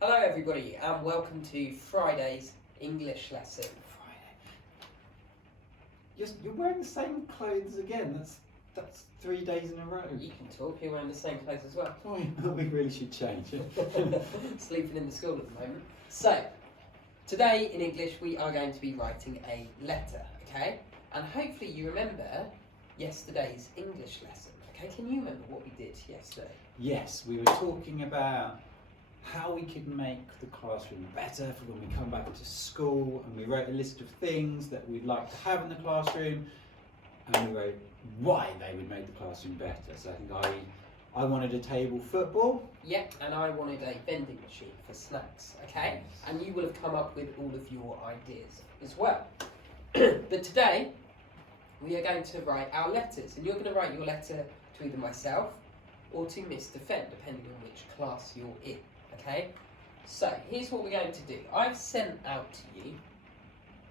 Hello everybody and welcome to Friday's English lesson. Friday. You're wearing the same clothes again. That's 3 days in a row. You can talk, you're wearing the same clothes as well. Oh, we really should change it. Sleeping in the school at the moment. So, today in English we are going to be writing a letter, okay? And hopefully you remember yesterday's English lesson, okay? Can you remember what we did yesterday? Yes, we were talking about how we could make the classroom better for when we come back to school, and we wrote a list of things that we'd like to have in the classroom, and we wrote why they would make the classroom better. So I think I wanted a table football. Yep, and I wanted a vending machine for snacks, okay? Yes. And you will have come up with all of your ideas as well. But today, we are going to write our letters, and you're going to write your letter to either myself or to Mr. Fenn, depending on which class you're in, okay? So, here's what we're going to do. I've sent out to you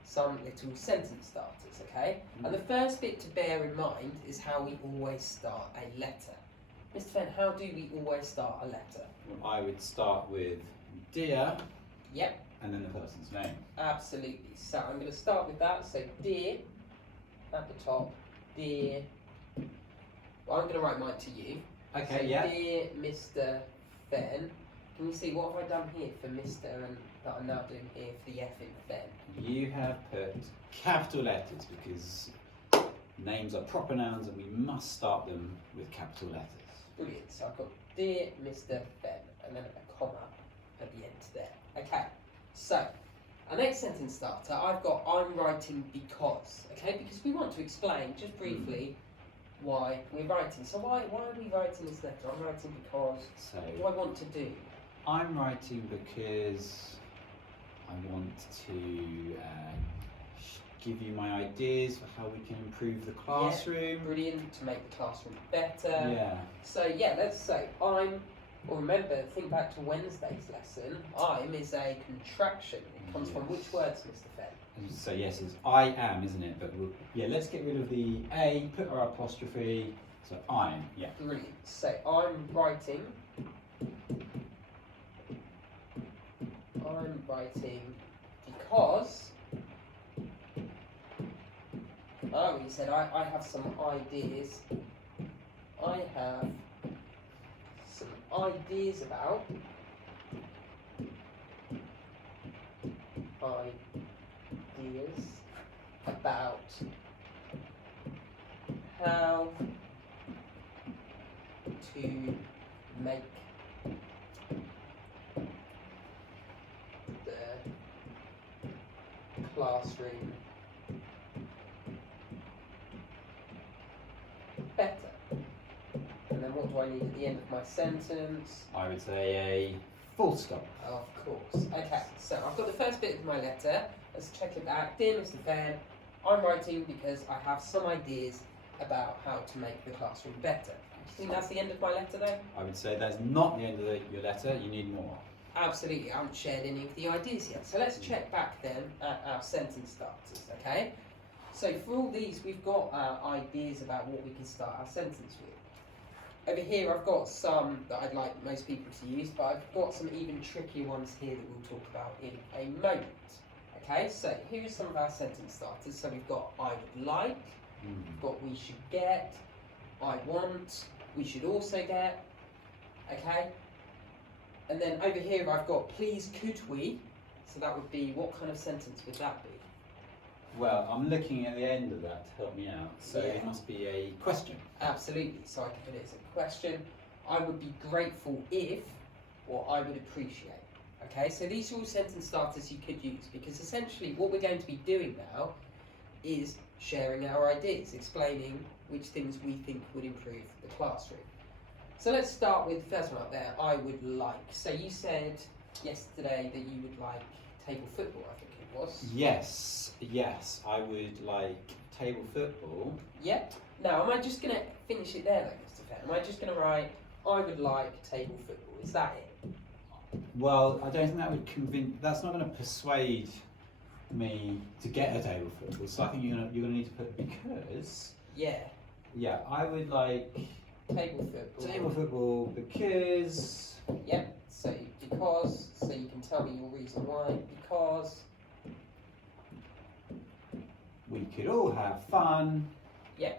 some little sentence starters, okay? And the first bit to bear in mind is how we always start a letter. Mr. Fenn, how do we always start a letter? I would start with dear, Yep, and then the person's name. absolutely. So, I'm going to start with that. So, dear, at the top, dear. Well, I'm going to write mine to you. Okay, So, yeah. Dear Mr. Fenn, can you see what have I done here for Mr. and that I'm now doing here for the F in Fenn? You have put capital letters because names are proper nouns and we must start them with capital letters. Brilliant. So I've got Dear Mr. Fenn and then a comma at the end there. Okay. So our next sentence starter, I've got I'm writing because. Okay, because we want to explain just briefly why we're writing. So why are we writing this letter? I'm writing because. So What do I want to do? I'm writing because I want to give you my ideas for how we can improve the classroom. Brilliant, to make the classroom better. Yeah. So yeah, let's say I'm, or remember, think back to Wednesday's lesson, I'm is a contraction. It comes from which words, Mr. Fenn? So yes, it's I am, isn't it? But let's get rid of the A, put our apostrophe. So I'm, yeah. Brilliant. So I'm writing because, oh, you said I have some ideas. I have some ideas about how to make the classroom better. And then what do I need at the end of my sentence? I would say a full stop. Of course. Okay, so I've got the first bit of my letter. Let's check it back. Dear Mr. Fenn, I'm writing because I have some ideas about how to make the classroom better. Do you think that's the end of my letter though? I would say that's not the end of your letter. You need more. Absolutely, I haven't shared any of the ideas yet. So let's check back then at our sentence starters, okay? So for all these, we've got our ideas about what we can start our sentence with. Over here, I've got some that I'd like most people to use, but I've got some even trickier ones here that we'll talk about in a moment. Okay, so here are some of our sentence starters. So we've got I would like, we've got we should get, I want, we should also get, okay? And then over here I've got please could we, so that would be, what kind of sentence would that be? Well, I'm looking at the end of that to help me out. So Yeah. it must be a question. Absolutely, so I can put it as a question. I would be grateful if, or I would appreciate. Okay, so these are all sentence starters you could use, because essentially what we're going to be doing now is sharing our ideas, explaining which things we think would improve the classroom. So let's start with the first one up there, I would like. So you said yesterday that you would like table football, I think it was. Yes, I would like table football. Yep. Now, am I just going to finish it there though, Mr. Fenn? Am I just going to write, I would like table football? Is that it? Well, I don't think that would convince. That's not going to persuade me to get a table football. So I think you're gonna need to put because. Yeah. Yeah, I would like Table football. table football because. Yep. So because, so you can tell me your reason why. Because. We could all have fun. Yeah.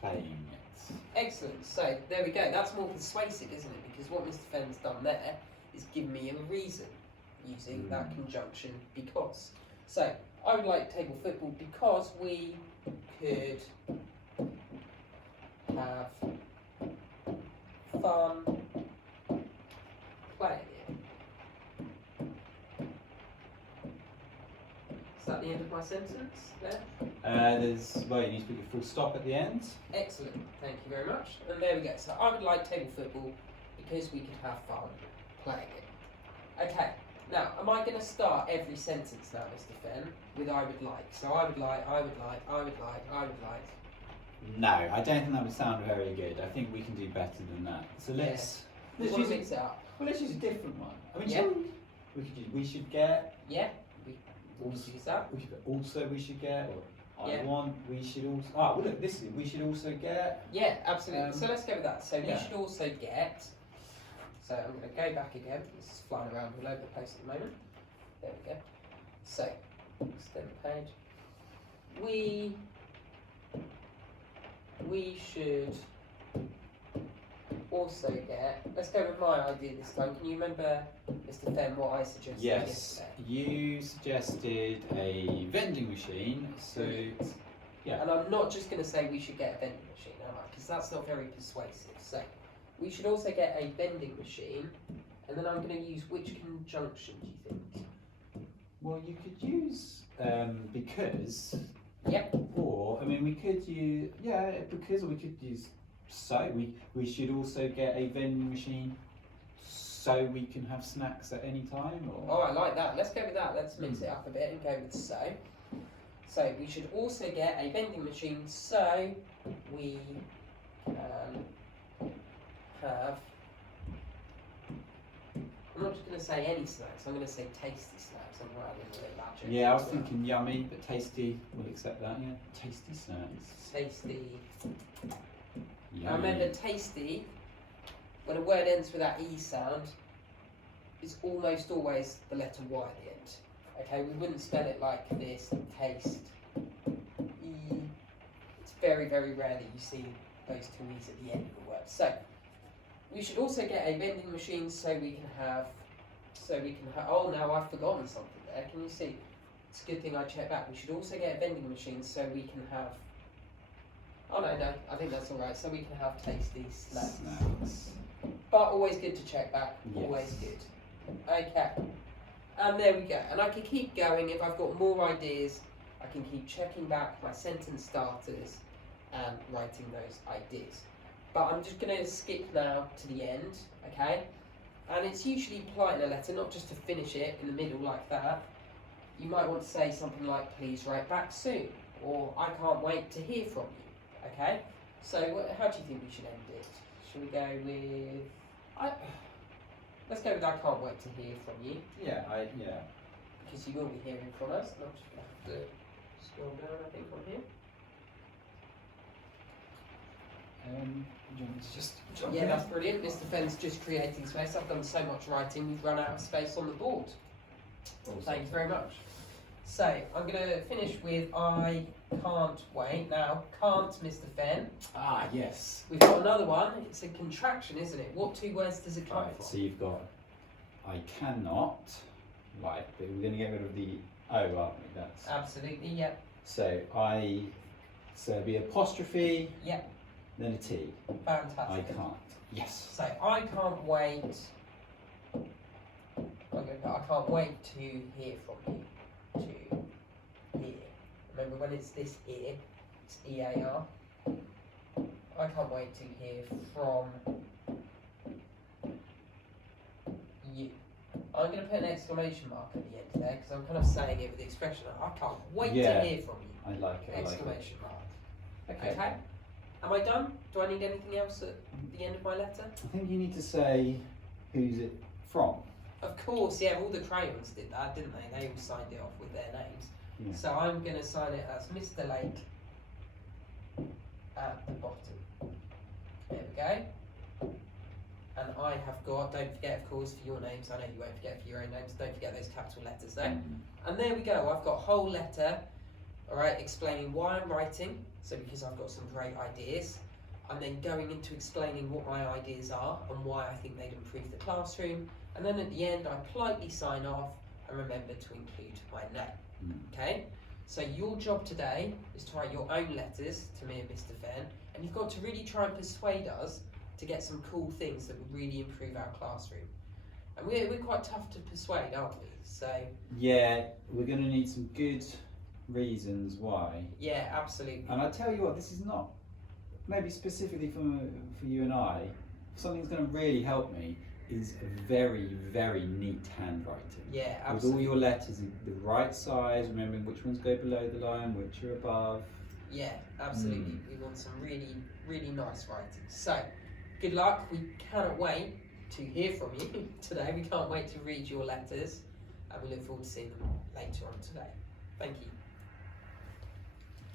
Playing it. Excellent. So there we go. That's more persuasive, isn't it? Because what Mr. Fenn's done there is give me a reason using that conjunction because. So I would like table football because we could have fun playing it. Is that the end of my sentence there? You need to put your full stop at the end. Excellent, thank you very much. And there we go. So I would like table football because we could have fun playing it. Okay, now am I going to start every sentence now, Mr. Fenn, with I would like? So I would like, I would like, I would like, I would like. No, I don't think that would sound very good. I think we can do better than that. So let's We want to mix it up. Well, let's use a different one. I mean, Yeah. we should get. Yeah, we can use that. We should get. Or Yeah. we should also. Ah, well, look, this is. We should also get. Yeah, absolutely. So let's go with that. So we yeah. should also get. So I'm going to go back again. This is flying around all over the place at the moment. There we go. So extend the page. We should also get. Let's go with my idea this time. Can you remember, Mr. Fenn, what I suggested Yes, yesterday? you suggested a vending machine. So yeah. And I'm not just going to say we should get a vending machine, am I? Because that's not very persuasive. So we should also get a vending machine, and then I'm going to use which conjunction do you think? Well, you could use because. Yep. Or I mean, we could use because, or we could use so. We should also get a vending machine so we can have snacks at any time. Or Oh, I like that. Let's go with that. Let's mix it up a bit and go with so. So we should also get a vending machine so we can have. I'm not just going to say any snacks. I'm going to say tasty snacks. I'm writing a little magic. yeah, I was thinking yummy but tasty. We'll accept that. Yeah, tasty snacks. Tasty. Yummy. Now remember, tasty. When a word ends with that e sound, is almost always the letter y at the end. Okay, we wouldn't spell it like this. Taste. E. It's very, very rare that you see those two e's at the end of the word. So we should also get a vending machine so we can have. Oh, now I've forgotten something there. Can you see? It's a good thing I checked back. We should also get a vending machine so we can have. Oh no, I think that's all right. So we can have tasty snacks. But always good to check back. Yes. Always good. Okay. And there we go. And I can keep going. If I've got more ideas, I can keep checking back my sentence starters and writing those ideas. But I'm just going to skip now to the end, okay? And it's usually polite in a letter, not just to finish it in the middle like that. You might want to say something like, please write back soon, or I can't wait to hear from you, okay? So how do you think we should end it? Should we go with... Let's go with I can't wait to hear from you. Yeah. Because you will be hearing from us. I'm just going to have to scroll down, I think, on here. Do you want me to just jump Yeah, in? that's brilliant. Mr. Fenn's just creating space. I've done so much writing, we've run out of space on the board. Awesome. Thank you very much. So, I'm going to finish with I can't wait. Now, can't, Mr. Fenn. Ah, yes. We've got another one. It's a contraction, isn't it? What two words does it come Right, from? so you've got I cannot, right, but we're going to get rid of the O, aren't we? That's Absolutely, yep. so it'll be apostrophe, Yep, then a T. fantastic. I can't. Yes. So, I can't wait. I'm going to put I can't wait to hear from you. To hear. Remember when it's this ear, it's EAR. I can't wait to hear from you. I'm going to put an exclamation mark at the end there because I'm kind of saying it with the expression I can't wait to Yeah. hear from you. I like it. Exclamation mark. Okay. Okay. Am I done? Do I need anything else at the end of my letter? I think you need to say who's it from. Of course, yeah, all the crayons did that, didn't they? They all signed it off with their names. Yeah. So I'm going to sign it as Mr. Lake at the bottom. There we go. And I have got, don't forget of course for your names, I know you won't forget for your own names, don't forget those capital letters there. And there we go, I've got a whole letter, alright, explaining why I'm writing, so because I've got some great ideas. I'm then going into explaining what my ideas are and why I think they'd improve the classroom. And then at the end, I politely sign off and remember to include my name. Okay? So your job today is to write your own letters to me and Mr. Fenn, and you've got to really try and persuade us to get some cool things that would really improve our classroom. And we're quite tough to persuade, aren't we? So yeah, we're going to need some good reasons why. yeah, absolutely. And I tell you what, this is not maybe specifically for you and I. Something that's going to really help me is a very, very neat handwriting. Yeah, with absolutely. all your letters in the right size, remembering which ones go below the line, which are above. Yeah, absolutely. We want some really, really nice writing. So, good luck. We cannot wait to hear from you today. We can't wait to read your letters, and we look forward to seeing them later on today. Thank you.